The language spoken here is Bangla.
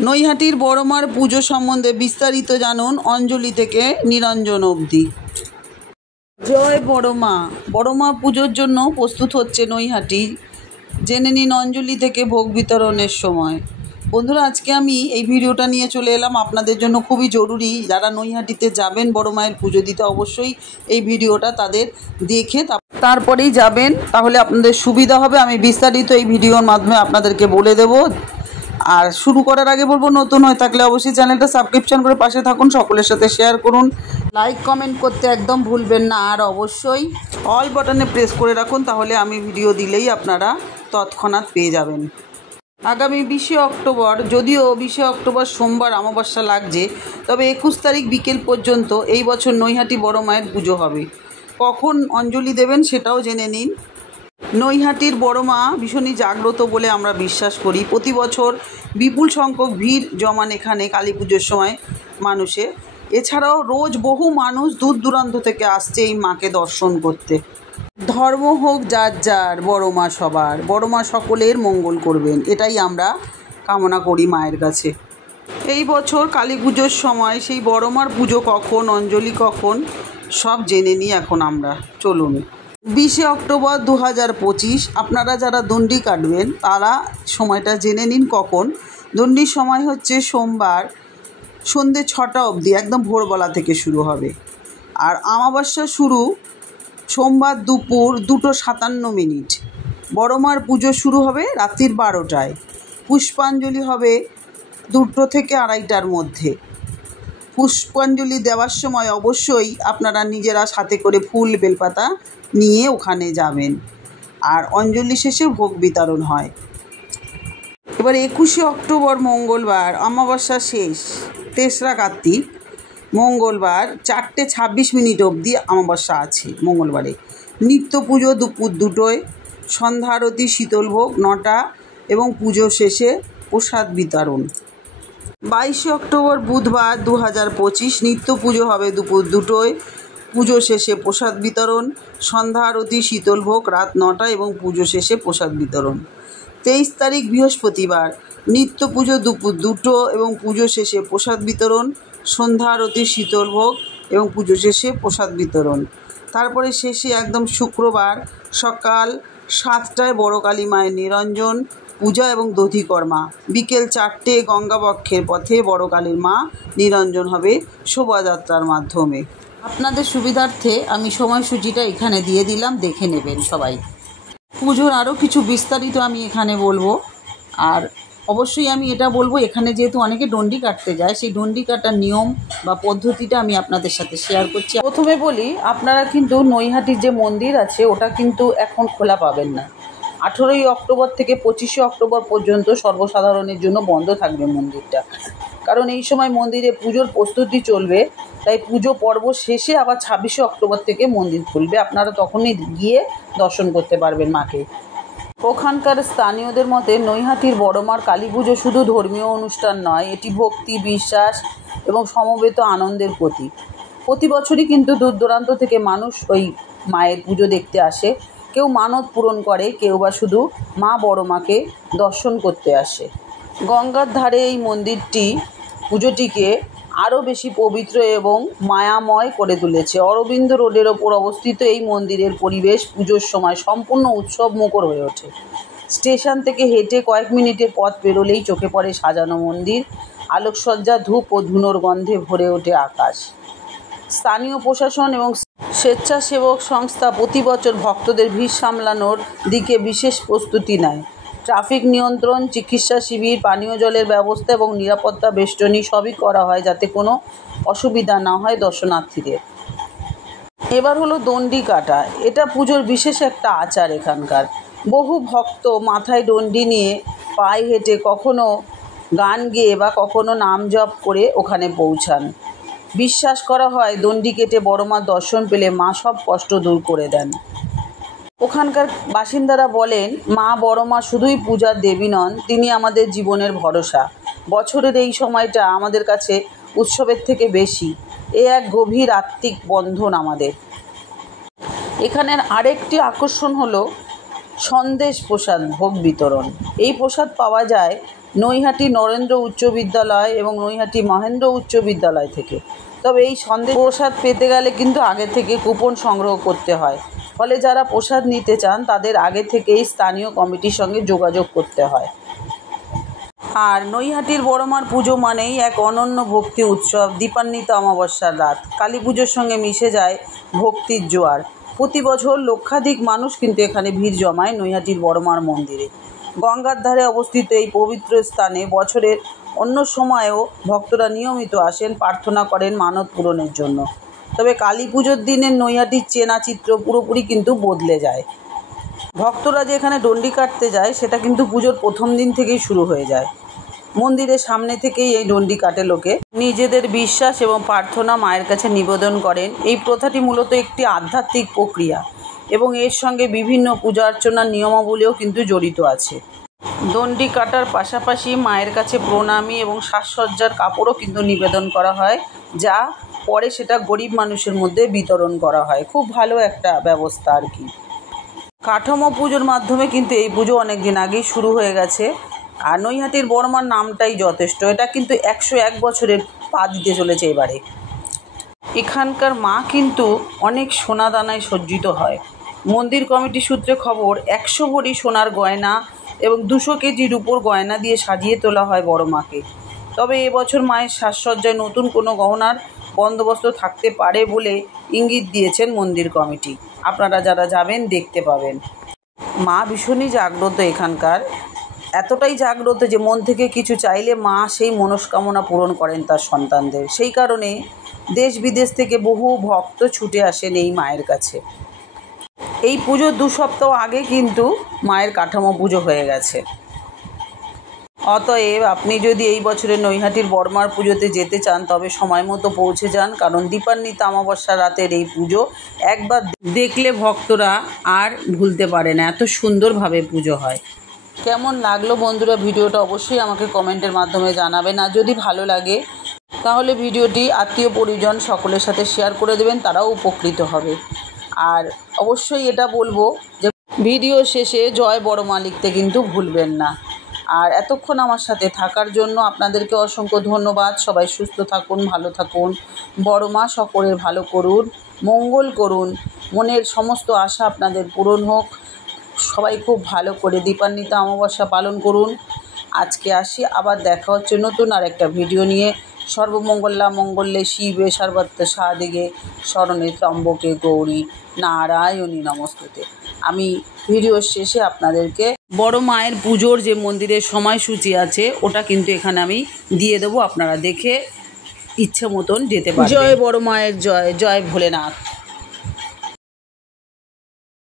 নৈহাটির বড়মার পুজো সম্বন্ধে বিস্তারিত জানুন অঞ্জলি থেকে নিরঞ্জন অবধি। জয় বড়মা। বড়মা পুজোর জন্য প্রস্তুত হচ্ছে নৈহাটি। জেনে নিন অঞ্জলি থেকে ভোগ বিতরণের সময়। বন্ধুরা, আজকে আমি এই ভিডিওটা নিয়ে চলে এলাম আপনাদের জন্য, খুবই জরুরি। যারা নৈহাটিতে যাবেন বড় মায়ের পুজো দিতে, অবশ্যই এই ভিডিওটা তাদের দেখে তারপরেই যাবেন, তাহলে আপনাদের সুবিধা হবে। আমি বিস্তারিত এই ভিডিওর মাধ্যমে আপনাদেরকে বলে দেব। আর শুরু করার আগে বলবো, নতুন হয়ে থাকলে অবশ্যই চ্যানেলটা সাবস্ক্রিপশন করে পাশে থাকুন, সকলের সাথে শেয়ার করুন, লাইক কমেন্ট করতে একদম ভুলবেন না। আর অবশ্যই অল বাটনে প্রেস করে রাখুন, তাহলে আমি ভিডিও দিলেই আপনারা তৎক্ষণাৎ পেয়ে যাবেন। আগামী 20শে অক্টোবর, যদিও 20শে অক্টোবর সোমবার অমাবস্যা লাগছে, তবে 21 তারিখ বিকেল পর্যন্ত এই বছর নৈহাটি বড় মায়ের পুজো হবে। কখন অঞ্জলি দেবেন সেটাও জেনে নিন। নৈহাটির বড় মা ভীষণই জাগ্রত বলে আমরা বিশ্বাস করি। প্রতি বছর বিপুল সংখ্যক ভিড় জমান এখানে কালী পুজোর সময় মানুষে। এছাড়াও রোজ বহু মানুষ দূর দূরান্ত থেকে আসছে এই মাকে দর্শন করতে। ধর্ম হোক যার যার, বড় মা সবার, বড় মা সকলের মঙ্গল করবেন, এটাই আমরা কামনা করি মায়ের কাছে। এই বছর কালী পুজোর সময় সেই বড় মার পুজো কখন, অঞ্জলি কখন, সব জেনে নিই এখন আমরা। চলুন। 20শে অক্টোবর 2025। আপনারা যারা দণ্ডি কাটবেন তারা সময়টা জেনে নিন কখন। দণ্ডির সময় হচ্ছে সোমবার সন্ধ্যে 6টা অবধি, একদম ভোরবেলা থেকে শুরু হবে। আর অমাবস্যা শুরু সোমবার দুপুর 2:57। বড় মার পুজো শুরু হবে রাত্রির 12টায়। পুষ্পাঞ্জলি হবে 2টো থেকে 2:30টার মধ্যে। পুষ্পাঞ্জলি দেওয়ার সময় অবশ্যই আপনারা নিজেরা সাথে করে ফুল বেলপাতা নিয়ে ওখানে যাবেন। আর অঞ্জলি শেষে ভোগ বিতরণ হয়। এবার 21শে অক্টোবর মঙ্গলবার, অমাবস্যা শেষ, 3রা কার্তিক মঙ্গলবার 4:26 অবধি অমাবস্যা আছে মঙ্গলবারে। নিত্য পুজো দুপুর 2টোয়, সন্ধ্যা আরতি, শীতল ভোগ 9টা এবং পুজো শেষে প্রসাদ বিতরণ। 22শে অক্টোবর বুধবার 2025। নিত্য পুজো হবে দুপুর 2টোয়, পুজো শেষে প্রসাদ বিতরণ, সন্ধ্যা আরতি, শীতল ভোগ রাত 9টা এবং পুজো শেষে প্রসাদ বিতরণ। 23 তারিখ বৃহস্পতিবার। নিত্য পুজো দুপুর 2টো এবং পুজো শেষে প্রসাদ বিতরণ, সন্ধ্যা আরতি, শীতল ভোগ এবং পুজো শেষে প্রসাদ বিতরণ। তারপরে শেষে একদম শুক্রবার সকাল 7টায় বড় কালী মায়ের নিরঞ্জন পূজা এবং দধিকর্মা। বিকেল 4টে গঙ্গাবক্ষের পথে বড় কালীর মা নিরঞ্জন হবে শোভাযাত্রার মাধ্যমে। আপনাদের সুবিধার্থে আমি সময়সূচিটা এখানে দিয়ে দিলাম, দেখে নেবেন সবাই। পুজোর আরও কিছু বিস্তারিত আমি এখানে বলবো। আর অবশ্যই আমি এটা বলবো, এখানে যেহেতু অনেকে ডন্ডি কাটতে যায়, সেই ডন্ডি কাটার নিয়ম বা পদ্ধতিটা আমি আপনাদের সাথে শেয়ার করছি। প্রথমে বলি, আপনারা কিন্তু নৈহাটির যে মন্দির আছে ওটা কিন্তু এখন খোলা পাবেন না। 18ই অক্টোবর থেকে 25শে অক্টোবর পর্যন্ত সর্বসাধারণের জন্য বন্ধ থাকবে মন্দিরটা, কারণ এই সময় মন্দিরে পুজোর প্রস্তুতি চলবে। তাই পুজো পর্ব শেষে আবার 26শে অক্টোবর থেকে মন্দির খুলবে, আপনারা তখনই গিয়ে দর্শন করতে পারবেন মাকে। ওখানকার স্থানীয়দের মতে নৈহাটির বড়মার কালী পুজো শুধু ধর্মীয় অনুষ্ঠান নয়, এটি ভক্তি, বিশ্বাস এবং সমবেত আনন্দের প্রতীক। প্রতি বছরই কিন্তু দূর দূরান্ত থেকে মানুষ ওই মায়ের পুজো দেখতে আসে। কেউ মানত পূরণ করে, কেউ বা শুধু মা বড় মাকে দর্শন করতে আসে। গঙ্গার ধারে এই মন্দিরটি পুজোটিকে আরও বেশি পবিত্র এবং মায়াময় করে তুলেছে। অরবিন্দ রোডের ওপর অবস্থিত এই মন্দিরের পরিবেশ পুজোর সময় সম্পূর্ণ উৎসব মুখর হয়ে ওঠে। স্টেশন থেকে হেঁটে কয়েক মিনিটের পথ পেরোলেই চোখে পড়ে সাজানো মন্দির, আলোকসজ্জা, ধূপ ও ধুনোর গন্ধে ভরে ওঠে আকাশ। স্থানীয় প্রশাসন এবং স্বেচ্ছাসেবক সংস্থা প্রতি বছর ভক্তদের ভিড় সামলানোর দিকে বিশেষ প্রস্তুতি নেয়। ট্রাফিক নিয়ন্ত্রণ, চিকিৎসা শিবির, পানীয় জলের ব্যবস্থা এবং নিরাপত্তা বেষ্টনী সবই করা হয় যাতে কোনো অসুবিধা না হয় দর্শনার্থীদের। এবার হলো দণ্ডি কাটা। এটা পুজোর বিশেষ একটা আচার এখানকার। বহু ভক্ত মাথায় দণ্ডি নিয়ে পায়ে হেঁটে, কখনো গান গেয়ে বা কখনো নাম জপ করে ওখানে পৌঁছান। বিশ্বাস করা হয় দণ্ডি কেটে বড় মার দর্শন পেলে মা সব কষ্ট দূর করে দেন। ওখানকার বাসিন্দারা বলেন, মা বড় মা শুধুই পূজার দেবী নন, তিনি আমাদের জীবনের ভরসা। বছরের এই সময়টা আমাদের কাছে উৎসবের থেকে বেশি, এ এক গভীর আত্মিক বন্ধন আমাদের। এখানের আরেকটি আকর্ষণ হলো সন্দেশ প্রসাদ ভোগ বিতরণ। এই প্রসাদ পাওয়া যায় নৈহাটি নরেন্দ্র উচ্চ বিদ্যালয় এবং নৈহাটি মহেন্দ্র উচ্চ বিদ্যালয় থেকে। তবে এই সন্দেশ প্রসাদ পেতে গেলে কিন্তু আগে থেকে কুপন সংগ্রহ করতে হয়, ফলে যারা প্রসাদ নিতে চান তাদের আগে থেকেই স্থানীয় কমিটির সঙ্গে যোগাযোগ করতে হয়। আর নৈহাটির বড়মার পুজো মানেই এক অনন্য ভক্তি উৎসব। দীপান্বিত অমাবস্যার রাত কালী পুজোর সঙ্গে মিশে যায় ভক্তির জোয়ার। প্রতি বছর লক্ষাধিক মানুষ কিন্তু এখানে ভিড় জমায় নৈহাটির বড়মার মন্দিরে। গঙ্গার ধারে অবস্থিত এই পবিত্র স্থানে বছরের অন্য সময়েও ভক্তরা নিয়মিত আসেন, প্রার্থনা করেন মানত পূরণের জন্য। তবে কালী পুজোর দিনের নৈহাটির চেনা চিত্র পুরোপুরি কিন্তু বদলে যায়। ভক্তরা যে এখানে ডন্ডি কাটতে যায় সেটা কিন্তু পুজোর প্রথম দিন থেকেই শুরু হয়ে যায়। মন্দিরের সামনে থেকেই এই ডন্ডি কাটে লোকে, নিজেদের বিশ্বাস এবং প্রার্থনা মায়ের কাছে নিবেদন করেন। এই প্রথাটি মূলত একটি আধ্যাত্মিক প্রক্রিয়া এবং এর সঙ্গে বিভিন্ন পূজা অর্চনার নিয়মাবলীও কিন্তু জড়িত আছে। ডন্ডি কাটার পাশাপাশি মায়ের কাছে প্রণামী এবং সাজসজ্জার কাপড়ও কিন্তু নিবেদন করা হয়, যা পরে সেটা গরিব মানুষের মধ্যে বিতরণ করা হয়। খুব ভালো একটা ব্যবস্থা আর কি। কাঠামো পুজোর মাধ্যমে কিন্তু এই পুজো অনেক দিন আগেই শুরু হয়ে গেছে। আর নৈহাটির বড়মার নামটাই যথেষ্ট। এটা কিন্তু 101 বছরের পা দিতে চলেছে এবারে। এখানকার মা কিন্তু অনেক সোনা দানায় সজ্জিত হয়। মন্দির কমিটি সূত্রে খবর 100 ভরি সোনার গয়না এবং 200 কেজির উপর গয়না দিয়ে সাজিয়ে তোলা হয় বড় মাকে। তবে এবছর মায়ের সাজসজ্জায় নতুন কোনো গহনার বন্দোবস্ত থাকতে পারে বলে ইঙ্গিত দিয়েছেন মন্দির কমিটি। আপনারা যারা যাবেন দেখতে পাবেন। মা ভীষণই জাগ্রত এখানকার, এতটাই জাগ্রত যে মন থেকে কিছু চাইলে মা সেই মনস্কামনা পূরণ করেন তার সন্তানদের। সেই কারণে দেশ বিদেশ থেকে বহু ভক্ত ছুটে আসেন এই মায়ের কাছে। এই পুজোর 2 সপ্তাহ আগে কিন্তু মায়ের কাঠামো পুজো হয়ে গেছে। অতএব আপনি যদি এই বছরের নৈহাটির বড়মার পুজোতে যেতে চান তবে সময় মতো পৌঁছে যান, কারণ দীপান্বিত অমাবস্যা রাতের এই পুজো একবার দেখলে ভক্তরা আর ভুলতে পারে না, এত সুন্দরভাবে পুজো হয়। কেমন লাগলো বন্ধুরা ভিডিওটা অবশ্যই আমাকে কমেন্টের মাধ্যমে জানাবেন। আর যদি ভালো লাগে তাহলে ভিডিওটি আত্মীয় পরিজন সকলের সাথে শেয়ার করে দেবেন, তারাও উপকৃত হবে। আর অবশ্যই এটা বলবো যে ভিডিও শেষে জয় বড়মা লিখতে কিন্তু ভুলবেন না। আর এতক্ষণ আমার সাথে থাকার জন্য আপনাদেরকে অসংখ্য ধন্যবাদ। সবাই সুস্থ থাকুন, ভালো থাকুন। বড়মা সকলের ভালো করুন, মঙ্গল করুন, মনের সমস্ত আশা আপনাদের পূরণ হোক। সবাই খুব ভালো করে দীপান্বিতা অমাবস্যা পালন করুন। আজকে আসি, আবার দেখা হচ্ছে নতুন আর একটা ভিডিও নিয়ে। সর্বমঙ্গলা মঙ্গলে শিবে সর্বত্র সাধিকে শরণে ত্র্যম্বকে গৌরী নারায়ণী নমস্তুতে। আমি ভিডিওর শেষে আপনাদেরকে বড় মায়ের পুজোর যে মন্দিরের সময়সূচি আছে ওটা কিন্তু এখানে আমি দিয়ে দেবো, আপনারা দেখে ইচ্ছে মতন যেতে পারবেন। জয় বড় মায়ের জয়, জয় ভোলেনাথ।